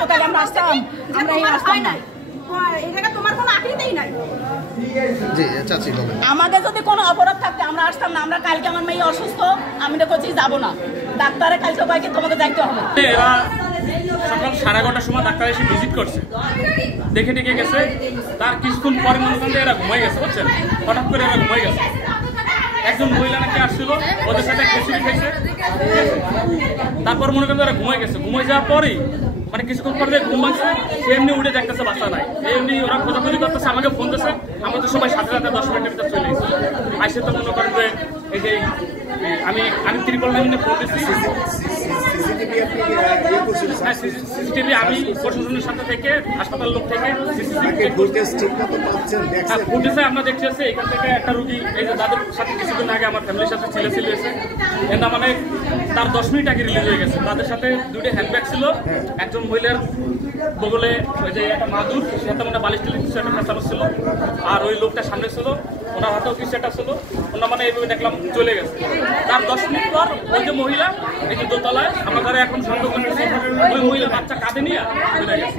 আসতো তাহলে আমরা আসতাম, আমরা এই আসতাম না। আমাদের যদি কোনো অপরাধ থাকতো আমরা আসতাম না। আমরা কালকে আমার মেয়ে অসুস্থ, আমি তো করছি যাবো না, ডাক্তারে কাল সবাইকে তোমাকে যাইতে হবে। সকাল 11:30টার সময় ডাক্তার এসে ভিজিট করছে, দেখে টেকে গেছে। তার কিছুক্ষণ পরে মনে করেন এরা ঘুমাই গেছে, বুঝছেন, হঠাৎ করে এরা ঘুমাই গেছে। একজন মহিলা নাকি আসছিল, ওদের সাথে খিচুড়ি খাইছে, তারপর মনে করেন ওরা ঘুমাই গেছে। ঘুমাই যাওয়ার পরেই মানে কিছুক্ষণ পরে ঘুম ভাঙছে, সে এমনি উঠে দেখতেছে বাচ্চা নাই। এমনি ওরা খোঁজাখুঁজি করতেছে, আমাকে ফোন দিচ্ছে। আমাদের সবাই সাথে সাথে 10 মিনিটের ভিতরে চলে এসেছে। আসে তো মনে করেন যে এই যে আমি ত্রিপল লাইনে ফোন দিচ্ছি, সিসিটিভি আমি প্রশাসনের সাথে থেকে হাসপাতাল লোক থেকে ফুটেজে আমরা দেখছি আছে। এখান থেকে একটা রুগী, এই যে যাদের সাথে কিছুদিন আগে আমার ফ্যামিলির সাথে ছেলে এসে এটা মানে তার 10 মিনিট আগে রিলিজ হয়ে গেছে। তাদের সাথে 2টা হ্যান্ডব্যাগ ছিল, একজন মহিলার বগলে ওই যে একটা মাদুর, সেটা মানে বালিশ টিলিশ কিছু একটা ফেসানো ছিল, আর ওই লোকটা সামনে ছিল, ওনার হাতেও কিছু একটা ছিল। ওনার মানে এইভাবে দেখলাম চলে গেছে। তার 10 মিনিট পর ওই যে মহিলা এই যে দোতলায়, আমরা তারা এখন সন্দেহ করতেছি ওই মহিলা বাচ্চা কাঁধে নিয়ে চলে গেছে।